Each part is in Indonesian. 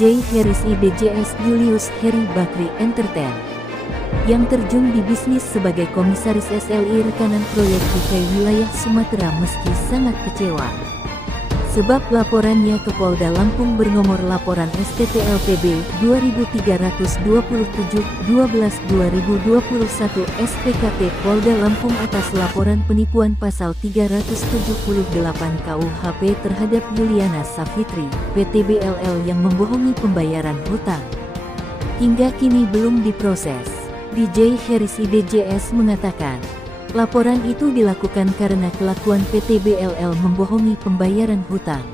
DJ Heris IDJS Julius Heri Bakri Entertain, yang terjun di bisnis sebagai komisaris SLI rekanan proyek di wilayah Sumatera meski sangat kecewa. Sebab laporannya ke Polda Lampung bernomor laporan STTLPB 2327/12/2021 SPKT Polda Lampung atas laporan penipuan pasal 378 KUHP terhadap Yuliana Safitri, PT BLL yang membohongi pembayaran hutang. Hingga kini belum diproses. DJ Heris IDJS mengatakan, laporan itu dilakukan karena kelakuan PT BLL membohongi pembayaran hutang.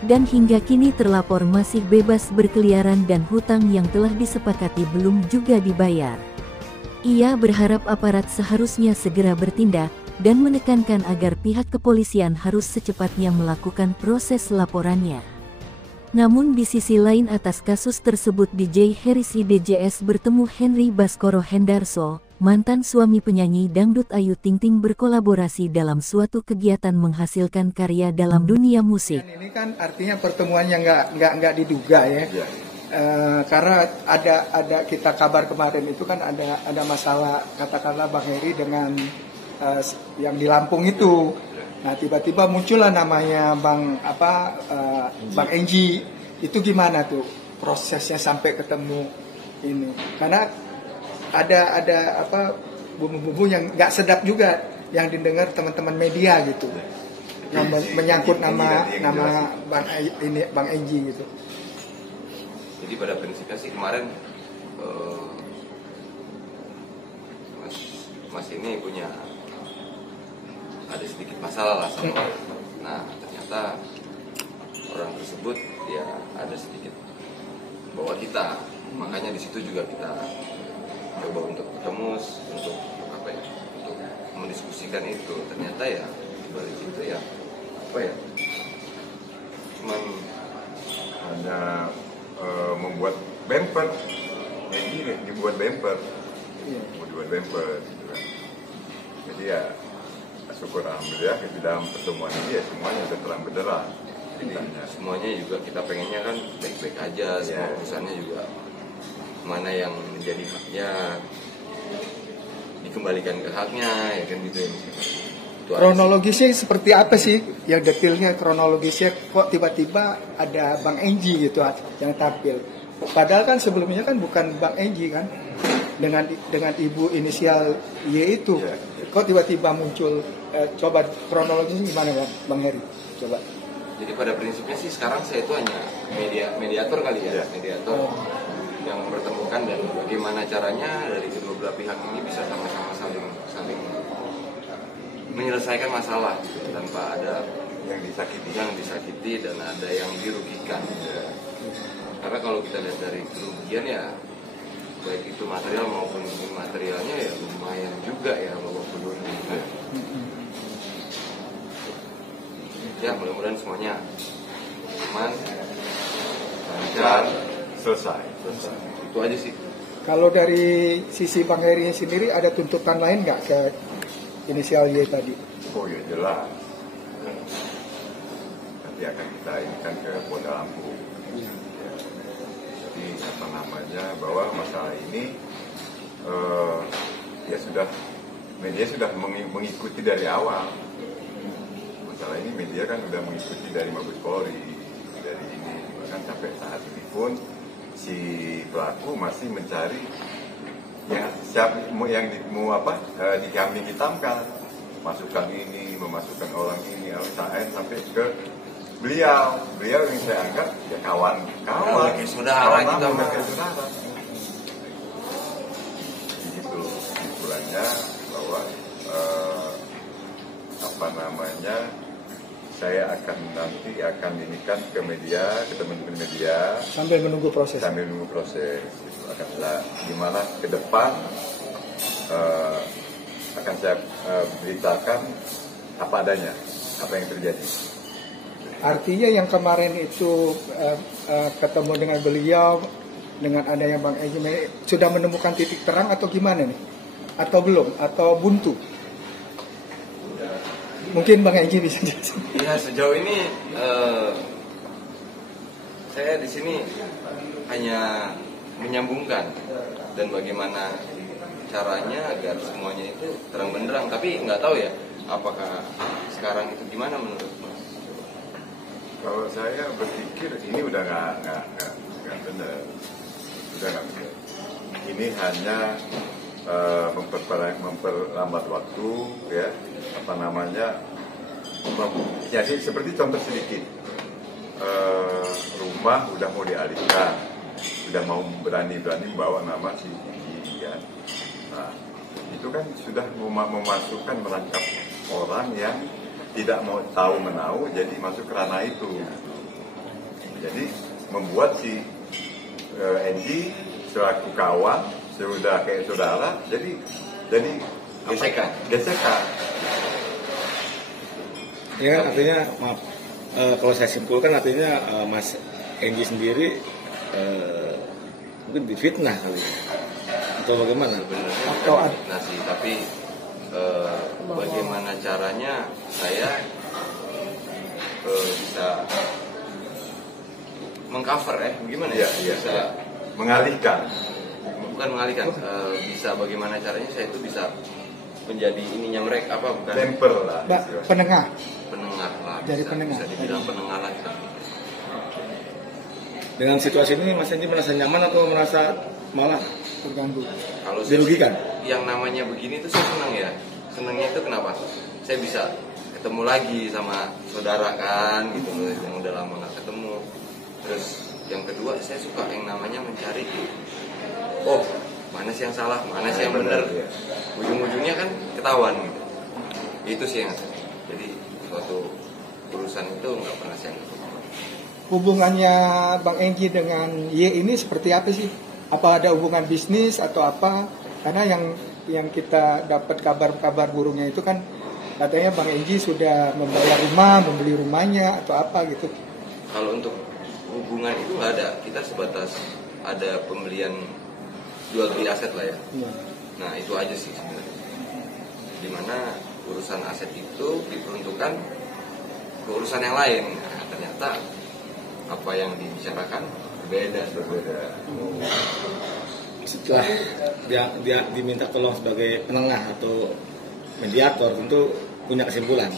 Dan hingga kini terlapor masih bebas berkeliaran dan hutang yang telah disepakati belum juga dibayar. Ia berharap aparat seharusnya segera bertindak dan menekankan agar pihak kepolisian harus secepatnya melakukan proses laporannya. Namun di sisi lain atas kasus tersebut DJ Heris IDJS bertemu Henry Baskoro Hendarso, mantan suami penyanyi dangdut Ayu Ting Ting berkolaborasi dalam suatu kegiatan menghasilkan karya dalam dunia musik. Ini kan artinya pertemuan yang nggak diduga ya. Karena ada kita kabar kemarin itu kan ada masalah katakanlah Bang Heri dengan yang di Lampung itu. Nah tiba-tiba muncullah namanya Bang Enji. Itu gimana tuh prosesnya sampai ketemu ini? Karena ada bumbu-bumbu yang nggak sedap juga yang didengar teman-teman media gitu, yang menyangkut nama Bang Enji gitu. Jadi pada prinsipnya sih kemarin Mas ini punya ada sedikit masalah lah sama nah ternyata orang tersebut ya ada sedikit bawa kita, makanya di situ juga kita coba untuk ketemu untuk mendiskusikan itu. Ternyata ya dibalik itu ya cuman hanya membuat bumper, dibuat bumper gitu kan. Jadi ya syukur alhamdulillah di dalam pertemuan ini ya semuanya sudah terang benderang. Semuanya juga kita pengennya kan baik-baik aja, semua urusannya juga mana yang menjadi haknya dikembalikan ke haknya, ya kan gitu ya. Kronologisnya seperti apa sih? Yang detailnya kronologisnya kok tiba-tiba ada Bang Enji gitu yang tampil. Padahal kan sebelumnya kan bukan Bang Enji kan, dengan ibu inisial Y itu. Kok tiba-tiba muncul? Coba kronologisnya gimana Bang Heri? Coba. Jadi pada prinsipnya sih sekarang saya itu hanya mediator kali ya, mediator yang mempertemukan dan bagaimana caranya dari kedua belah pihak ini bisa sama-sama saling menyelesaikan masalah gitu, tanpa ada yang disakiti dan ada yang dirugikan. Karena kalau kita lihat dari kerugian ya baik itu material maupun imaterialnya ya lumayan juga ya Bapak Gubernur. Ya mudah-mudahan semuanya aman, lancar, selesai. Itu aja sih. Kalau dari sisi Bang Heri sendiri ada tuntutan lain nggak ke inisial Y tadi? Oh ya jelas. Nanti akan kita inikan ke Polda Lampung. Jadi bahwa masalah ini media sudah mengikuti dari awal. Masalah ini media kan sudah mengikuti dari Mabes Polri, dari ini bahkan sampai saat ini pun si pelaku masih mencari yang dikambing hitamkan, masukkan ini, memasukkan orang ini, sampai ke beliau yang saya anggap ya kawan saudara kita begitu kesimpulannya bahwa saya nanti akan inikan ke media, ke teman-teman media sambil menunggu proses itu akan gimana ke depan akan saya beritakan apa adanya, apa yang terjadi. Artinya yang kemarin itu ketemu dengan beliau dengan adanya Bang Enji sudah menemukan titik terang atau gimana nih? Atau belum? Atau buntu? Mungkin Bang Enji bisa jelasin. Ya sejauh ini saya di sini hanya menyambungkan dan bagaimana caranya agar semuanya itu terang benderang. Tapi nggak tahu ya, apakah sekarang itu gimana menurut Mas? Kalau saya berpikir ini udah nggak benar, udah nggak benar. Ini hanya memperlambat waktu, ya, apa namanya? Jadi seperti contoh sedikit, rumah udah mau dialihkan, udah mau berani-berani membawa nama si ya. Nah, itu kan sudah memasukkan merangkap orang yang tidak mau tahu menau, jadi masuk ke ranah itu. Jadi membuat si Enji selaku kawan, sudah kayak saudara, jadi gesekan. Ya kan, artinya maaf, kalau saya simpulkan artinya Mas Enji sendiri mungkin difitnah kali ya, atau bagaimana? Sebenarnya bukan fitnah sih, tapi bagaimana caranya saya bisa mengcover gimana ya? Bisa mengalihkan. Bukan mengalihkan, bisa bagaimana caranya saya itu bisa menjadi ininya mereka, apa bukan? Temper lah. Penengah. Penengah lah. Jadi Bisa, penengah. bisa dibilang penengah lah. Dengan situasi ini Mas Enji merasa nyaman atau merasa malah Terganggu. Kalau saya dirugikan? yang namanya begini tuh saya senang ya. Senangnya itu kenapa? Saya bisa ketemu lagi sama saudara kan, gitu loh, yang udah lama nggak ketemu. Terus yang kedua, saya suka yang namanya mencari, oh mana sih yang salah, mana sih yang benar. Ujung-ujungnya kan ketahuan gitu. Itu sih yang jadi suatu urusan itu nggak pernah saya anggap. Hubungannya Bang Enji dengan Y ini seperti apa sih? Apa ada hubungan bisnis atau apa? Karena yang kita dapat kabar-kabar burungnya itu kan katanya Bang Enji sudah membayar rumah, membeli rumahnya atau apa gitu. Kalau untuk hubungan itu nggak ada, kita sebatas ada pembelian jual beli aset lah ya. Nah itu aja sih sebenarnya. Dimana urusan aset itu diperuntukkan ke urusan yang lain. Nah, ternyata apa yang dibicarakan berbeda. setelah dia diminta tolong sebagai penengah atau mediator, tentu punya kesimpulan.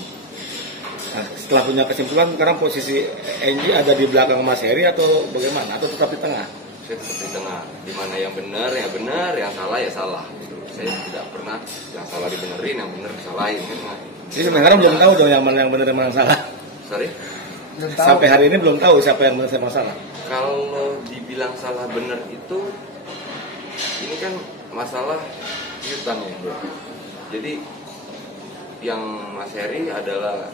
Nah, setelah punya kesimpulan, sekarang posisi Enji ada di belakang Mas Heri atau bagaimana? Atau tetap di tengah? Saya tetap di tengah. Dimana yang benar ya benar, yang salah ya salah. Gitu. Saya tidak pernah yang salah dibenerin, yang benar disalahin. Kan? Jadi sebenarnya belum tahu dong yang mana yang benar yang mana yang salah. Sorry? Sampai hari ini belum tahu siapa yang benar siapa yang salah. Kalau dibilang salah benar itu, ini kan masalah piutang ya. Jadi yang Mas Heri adalah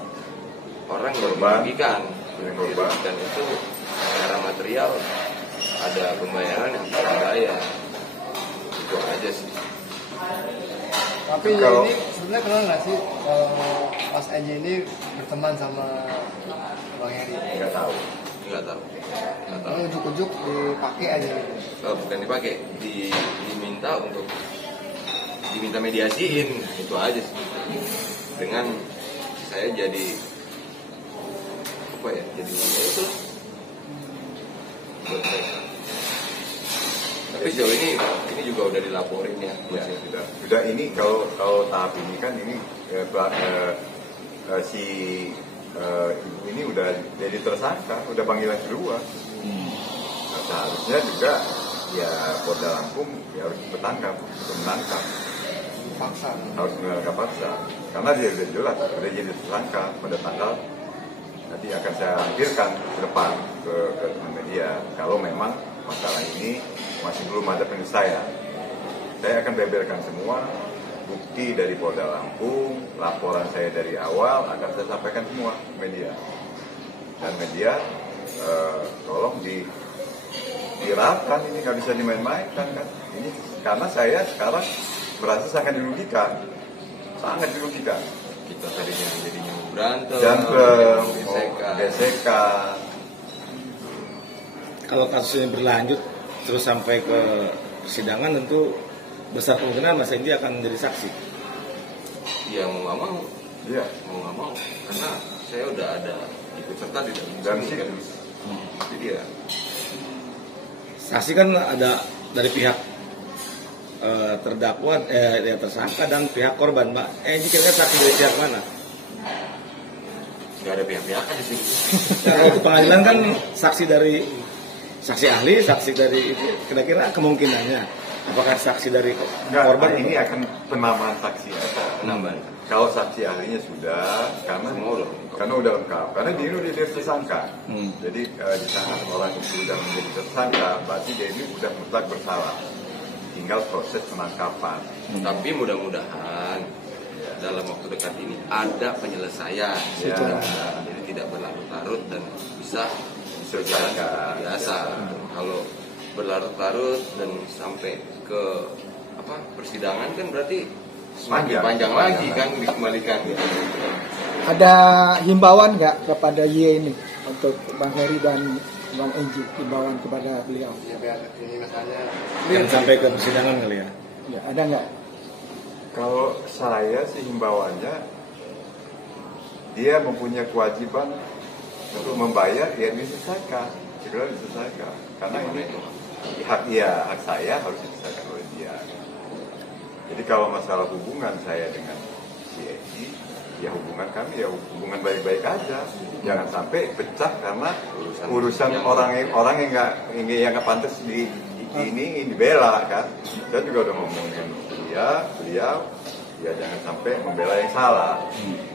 orang yang dirugikan, dan itu secara material ada pembayaran yang tidak bayar. Itu aja sih. Tapi Kalau- ini sebenarnya kenal nggak sih kalau Mas Enji ini berteman sama Bang Heri? Nggak tahu. Nggak tahu. Kalau ujuk-ujuk dipakai aja gitu. Bukan dipakai, diminta untuk diminta mediasiin, itu aja sih. Dengan saya jadi apa ya? Jadi itu buat mereka. Tapi sejauh ini juga udah dilaporin ya. Ya, sudah ini kalau tahap ini kan ini si ibu ini udah jadi tersangka, udah panggilan kedua. Nah, seharusnya juga ya Polda Lampung ya harus bertangkap, untuk menangkap, Paksa. harus menangkap paksa, karena dia sudah jelas sudah jadi tersangka pada tanggal nanti akan saya lampirkan ke depan ke teman media kalau memang masalah ini masih belum ada penyelesaian. Saya akan beberkan semua bukti dari Polda Lampung, laporan saya dari awal akan saya sampaikan semua ke media. Dan media tolong dirapkan, ini nggak bisa dimain-mainkan kan. Ini karena saya sekarang merasa sangat dirugikan. Kita tadinya jadinya berantem, gesekan. Kalau kasus ini berlanjut terus sampai ke persidangan, tentu besar kemungkinan Mas Enji akan menjadi saksi. Ya mau nggak mau, Iya. karena saya udah ada ikut serta di dalam Dan ini kan. Itu dia. Saksi kan ada dari pihak terdakwa, yang tersangka dan pihak korban, Mbak. Kira-kira saksi dari pihak mana? Nggak ada pihak-pihak aja sih. Kalau di pengadilan kan saksi dari saksi ahli, saksi dari itu, kira-kira kemungkinannya apakah saksi dari korban ini akan penamaan saksi aja. Penambahan. Kalau saksi ahlinya sudah, karena udah lengkap. Karena dia ini udah tersangka. Jadi di saat orang itu sudah menjadi tersangka, berarti dia ini sudah mutlak bersalah. Tinggal proses penangkapan. Tapi mudah-mudahan dalam waktu dekat ini ada penyelesaian, Ya. jadi tidak berlarut-larut dan bisa berjalan seperti biasa. Kalau berlarut-larut dan sampai ke persidangan kan berarti semakin panjang lagi kan dikembalikan. Ada himbauan nggak kepada Y ini untuk Bang Heri dan Bang Enji, himbauan kepada beliau? Ya biar ini misalnya yang sampai ke persidangan kali ya? Ya, ada nggak? Kalau saya sih himbauannya, dia mempunyai kewajiban untuk membayar, ya diselesaikan, segera diselesaikan. Karena ini hak saya harus diselesaikan oleh dia. Jadi kalau masalah hubungan saya dengan si Egi, ya hubungan kami ya hubungan baik-baik aja. Jangan sampai pecah karena urusan orang yang nggak pantas ini dibela kan. Saya juga udah ngomong dengan beliau ya jangan sampai membela yang salah,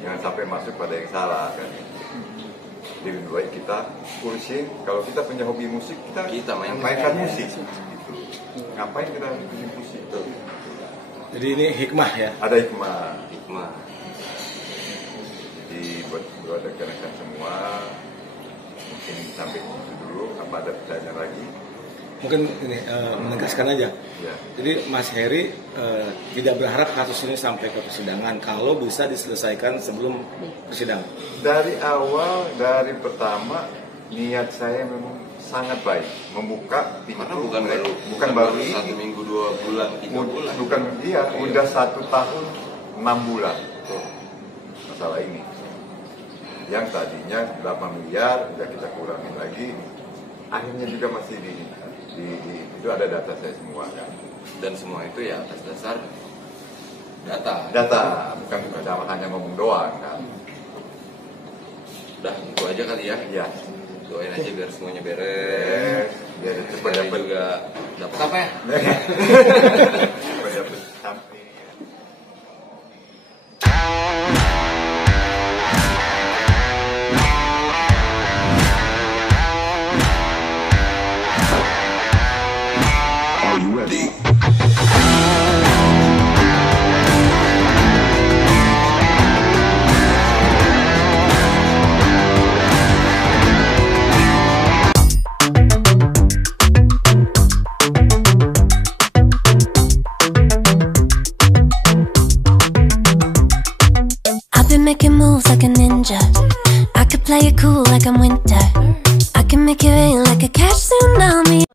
jangan sampai masuk pada yang salah kan. Lebih baik kita urusin, kalau kita punya hobi musik kita mainkan musik gitu. Ngapain kita bikin musik tuh? Jadi ini hikmah ya? Ada hikmah. Jadi buat rekan-rekan semua mungkin sampai itu dulu. Apa ada pertanyaan lagi? Mungkin ini menegaskan aja. Ya. Jadi Mas Heri tidak berharap kasus ini sampai ke persidangan kalau bisa diselesaikan sebelum persidangan. Dari awal, dari pertama niat saya memang sangat baik membuka pintu. Karena bukan baru ini. 1 minggu, 2 bulan, 3 bulan. Bukan dia, udah 1 tahun 6 bulan masalah ini. Yang tadinya 8 miliar, udah kita kurangin lagi. Akhirnya juga masih itu ada data saya semua kan. Dan semua itu ya atas dasar data. Bukan hanya ngomong doang kan. Udah itu aja kali ya. Iya. Doain aja biar semuanya beres. Biar cepat Saya dapat juga dapat apa ya? cepat dapat samping. Are you ready? I've been making moves like a ninja. I could play it cool like I'm winter. I can make it rain like a cash tsunami.